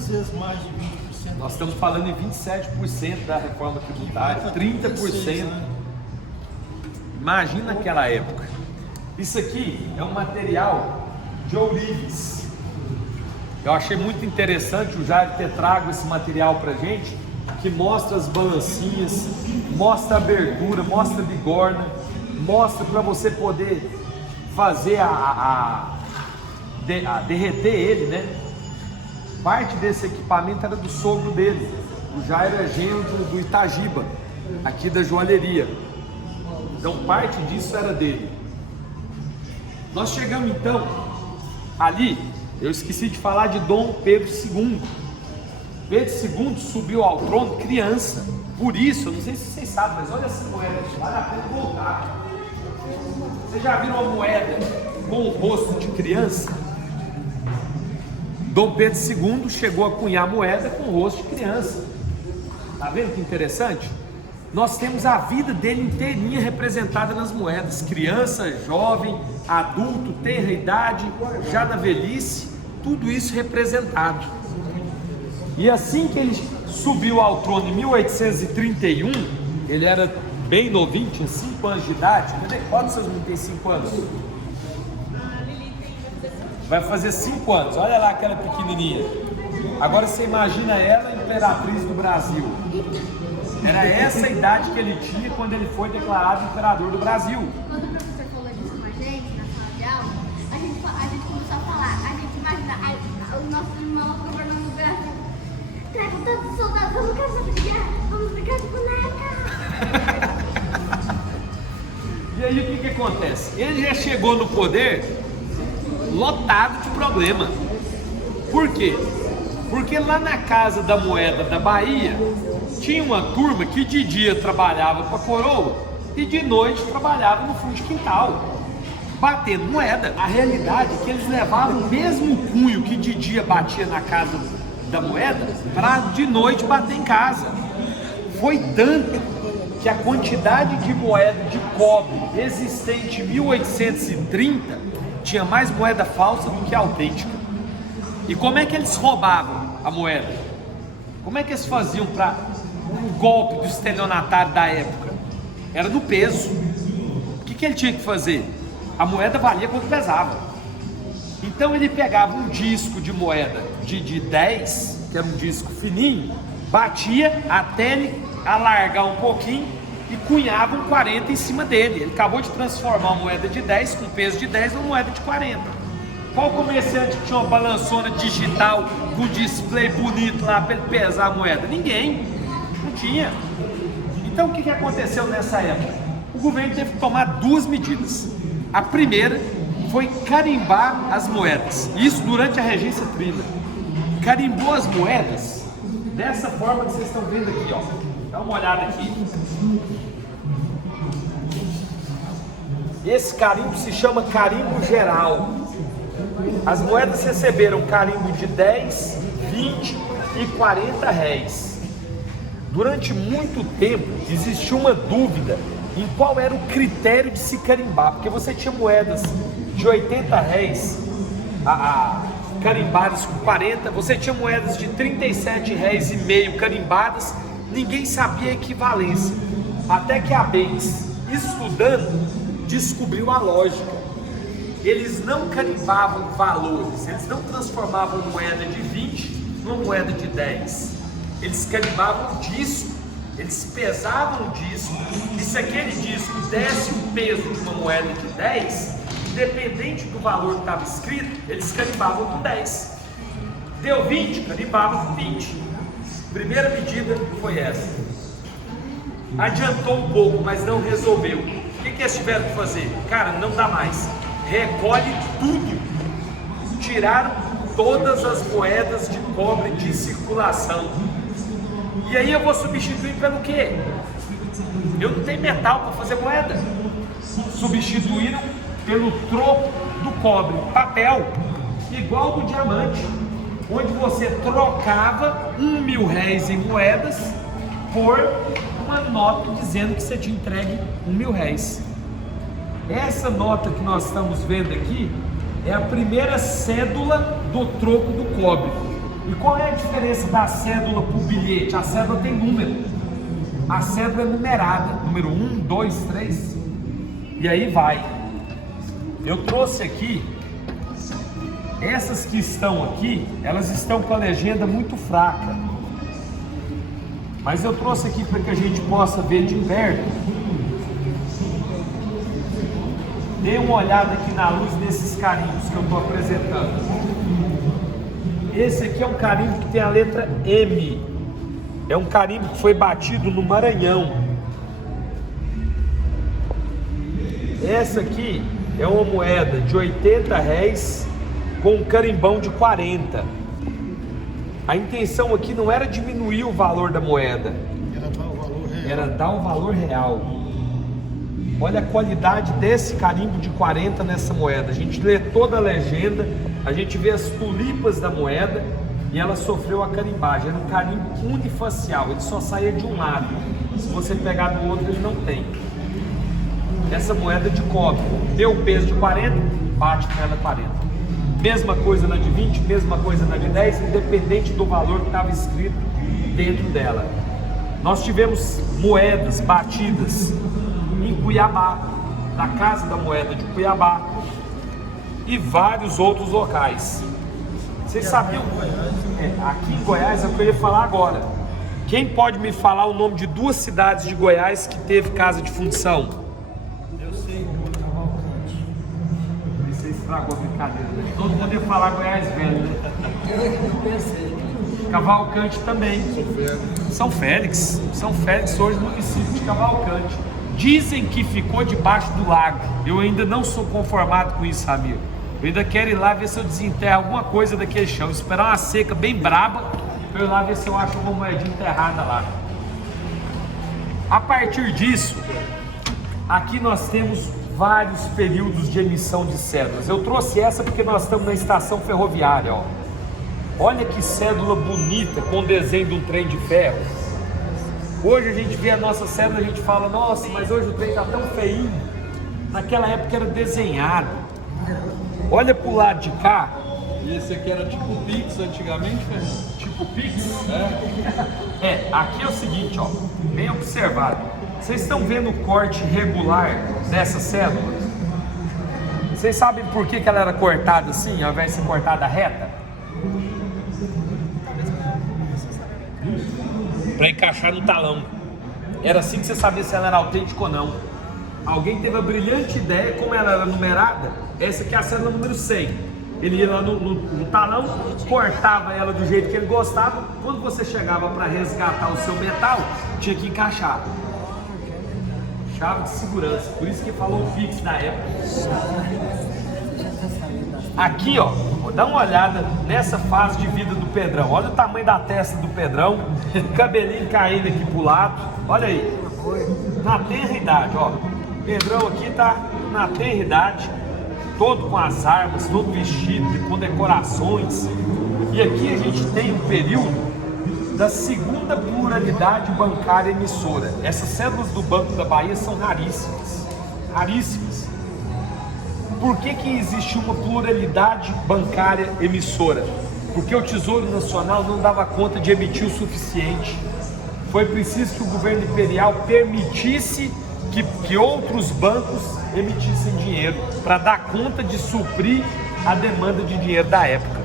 muitas vezes mais de 20%. Nós estamos falando em 27% da reforma tributária, 30%. Imagina naquela época. Isso aqui é um material de ourives. Eu achei muito interessante o Jair ter trago esse material pra gente, que mostra as balancinhas, mostra a abertura, mostra a bigorna, mostra para você poder fazer derreter ele, né? Parte desse equipamento era do sogro dele. O Jair é genro do Itagiba, aqui da joalheria. Então parte disso era dele. Nós chegamos então ali, eu esqueci de falar de Dom Pedro II. Pedro II subiu ao trono criança. Por isso, eu não sei se vocês sabem, mas olha essa moeda, vale a pena voltar. Vocês já viram uma moeda com o rosto de criança? Dom Pedro II chegou a cunhar moeda com o rosto de criança. Tá vendo que interessante? Nós temos a vida dele inteirinha representada nas moedas. Criança, jovem, adulto, tenra idade, já na velhice, tudo isso representado. E assim que ele subiu ao trono em 1831, ele era bem novinho, tinha 5 anos de idade. Quantos seus meninos têm 5 anos? Vai fazer 5 anos, olha lá aquela pequenininha. Agora você imagina ela, imperatriz do Brasil. Era essa a idade que ele tinha quando ele foi declarado imperador do Brasil. Quando o professor falou disso com a gente, na sala de aula, a gente começou a falar, a gente imagina os nossos irmãos governando o Brasil. Tragam tantos soldados, eu não quero saber de guerra, vamos brincar de boneca. E aí o que acontece? Ele já chegou no poder lotado de problema. Por quê? Porque lá na Casa da Moeda da Bahia tinha uma turma que de dia trabalhava para a coroa e de noite trabalhava no fundo de quintal, batendo moeda. A realidade é que eles levavam o mesmo cunho que de dia batia na Casa da Moeda para de noite bater em casa. Foi tanto que a quantidade de moeda de cobre existente em 1830 tinha mais moeda falsa do que autêntica. E como é que eles roubavam a moeda? Como é que eles faziam para um golpe do estelionatário da época? Era no peso. O que ele tinha que fazer? A moeda valia quanto pesava. Então ele pegava um disco de moeda de 10, que era um disco fininho, batia até ele alargar um pouquinho e cunhava um 40 em cima dele. Ele acabou de transformar uma moeda de 10 com peso de 10 numa moeda de 40. Qual comerciante que tinha uma balançona digital com display bonito lá para ele pesar a moeda? Ninguém, não tinha. Então o que aconteceu nessa época? O governo teve que tomar 2 medidas. A primeira foi carimbar as moedas, isso durante a regência Trilla. Carimbou as moedas dessa forma que vocês estão vendo aqui, ó. Dá uma olhada aqui. Esse carimbo se chama carimbo geral. As moedas receberam carimbo de 10, 20 e 40 réis. Durante muito tempo existiu uma dúvida em qual era o critério de se carimbar, porque você tinha moedas de 80 réis carimbadas com 40, você tinha moedas de 37 réis e meio carimbadas, ninguém sabia a equivalência, até que a Bates, estudando, descobriu a lógica. Eles não carimbavam valores, eles não transformavam moeda de 20 numa moeda de 10, eles carimbavam o disco, eles pesavam o disco, e se aquele disco desse o peso de uma moeda de 10, independente do valor que estava escrito, eles carimbavam com 10. Deu 20, carimbavam com 20. Primeira medida foi essa. Adiantou um pouco, mas não resolveu. O que eles tiveram que fazer? Cara, não dá mais. Recolhe tudo. Tiraram todas as moedas de cobre de circulação. E aí eu vou substituir pelo quê? Eu não tenho metal para fazer moeda. Substituíram pelo troco do cobre, papel, igual do diamante, onde você trocava 1.000 réis em moedas por uma nota dizendo que você tinha entregue 1.000 réis. Essa nota que nós estamos vendo aqui é a primeira cédula do troco do cobre. E qual é a diferença da cédula para o bilhete? A cédula tem número. A cédula é numerada, número 1, 2, 3, e aí vai. Eu trouxe aqui, essas que estão aqui, elas estão com a legenda muito fraca. Mas eu trouxe aqui para que a gente possa ver de perto. Dê uma olhada aqui na luz desses carimbos que eu estou apresentando. Esse aqui é um carimbo que tem a letra M. É um carimbo que foi batido no Maranhão. Essa aqui é uma moeda de 80 réis com um carimbão de 40. A intenção aqui não era diminuir o valor da moeda, era dar o valor real. Olha a qualidade desse carimbo de 40 nessa moeda. A gente lê toda a legenda, a gente vê as tulipas da moeda e ela sofreu a carimbagem. Era um carimbo unifacial, ele só saía de um lado. Se você pegar do outro, ele não tem. Essa moeda de cobre, deu o peso de 40, bate nela 40. Mesma coisa na de 20, mesma coisa na de 10, independente do valor que estava escrito dentro dela. Nós tivemos moedas batidas em Cuiabá, na Casa da Moeda de Cuiabá, e vários outros locais. Vocês sabiam? Aqui em Goiás é o que eu ia falar agora. Quem pode me falar o nome de duas cidades de Goiás que teve casa de fundição? Eu sei, Cavalcante. Você estragou a brincadeira, né? Todo mundo ia falar Goiás velho, né? Eu pensei. Cavalcante também. São Félix. São Félix hoje município de Cavalcante. Dizem que ficou debaixo do lago. Eu ainda não sou conformado com isso, Ramiro. Eu ainda quero ir lá ver se eu desenterro alguma coisa daquele chão. Esperar uma seca bem braba para eu ir lá ver se eu acho uma moedinha enterrada lá. A partir disso, aqui nós temos vários períodos de emissão de cédulas. Eu trouxe essa porque nós estamos na estação ferroviária, ó. Olha que cédula bonita com o desenho de um trem de ferro. Hoje a gente vê a nossa cédula e a gente fala, nossa, mas hoje o trem está tão feinho. Naquela época era desenhado. Olha pro lado de cá. E esse aqui era tipo Pix antigamente, Fernando? Tipo Pix? Aqui é o seguinte, ó, bem observado. Vocês estão vendo o corte regular dessa cédula? Vocês sabem por que ela era cortada assim, ao invés de ser cortada reta? Para encaixar no talão. Era assim que você sabia se ela era autêntica ou não. Alguém teve a brilhante ideia, como ela era numerada, essa aqui é a cédula número 100. Ele ia lá no talão, cortava ela do jeito que ele gostava. Quando você chegava para resgatar o seu metal, tinha que encaixar. Chave de segurança, por isso que falou Pix na época. Aqui, ó, dá uma olhada nessa fase de vida do Pedrão. Olha o tamanho da testa do Pedrão, o cabelinho caindo aqui pro lado. Olha aí, na tenra idade, ó. O Pedrão aqui tá na tenra idade, todo com as armas, todo vestido, com decorações. E aqui a gente tem um período da segunda pluralidade bancária emissora. Essas cédulas do Banco da Bahia são raríssimas, raríssimas. Por que existe uma pluralidade bancária emissora? Porque o Tesouro Nacional não dava conta de emitir o suficiente. Foi preciso que o governo imperial permitisse que outros bancos emitissem dinheiro para dar conta de suprir a demanda de dinheiro da época.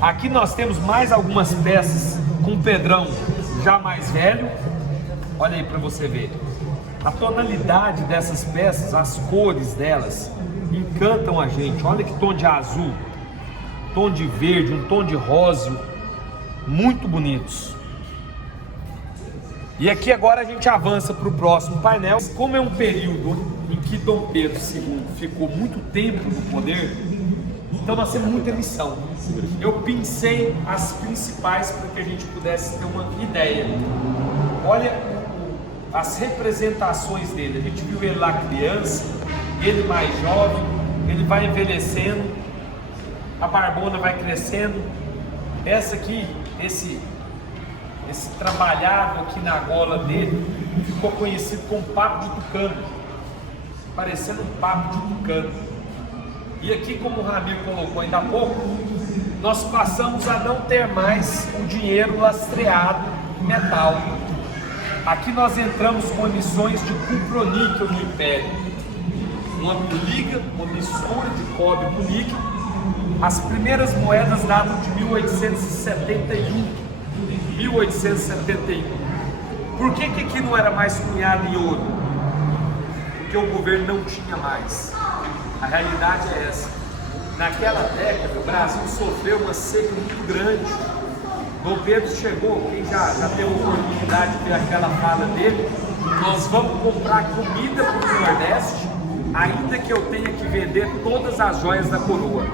Aqui nós temos mais algumas peças com o Pedrão já mais velho. Olha aí para você ver. A tonalidade dessas peças, as cores delas, encantam a gente. Olha que tom de azul, tom de verde, um tom de róseo, muito bonitos. E aqui agora a gente avança para o próximo painel. Como é um período em que Dom Pedro II ficou muito tempo no poder, então nós temos muita emissão. Eu pensei as principais para que a gente pudesse ter uma ideia. Olha as representações dele. A gente viu ele lá criança, ele mais jovem, ele vai envelhecendo, a barbona vai crescendo. Essa aqui, esse trabalhado aqui na gola dele, ficou conhecido como papo de tucano, parecendo um papo de tucano. E aqui, como o Ramiro colocou ainda há pouco, nós passamos a não ter mais o dinheiro lastreado em metal. Aqui nós entramos com emissões de cuproníquel no Império. Uma poliga, uma mistura de cobre com níquel. As primeiras moedas datam de 1871. 1871. Por que aqui não era mais cunhado em ouro? Porque o governo não tinha mais. A realidade é essa. Naquela década, o Brasil sofreu uma seca muito grande. Dom Pedro chegou, quem já teve a oportunidade de ver aquela fala dele, nós vamos comprar comida para o Nordeste, ainda que eu tenha que vender todas as joias da coroa.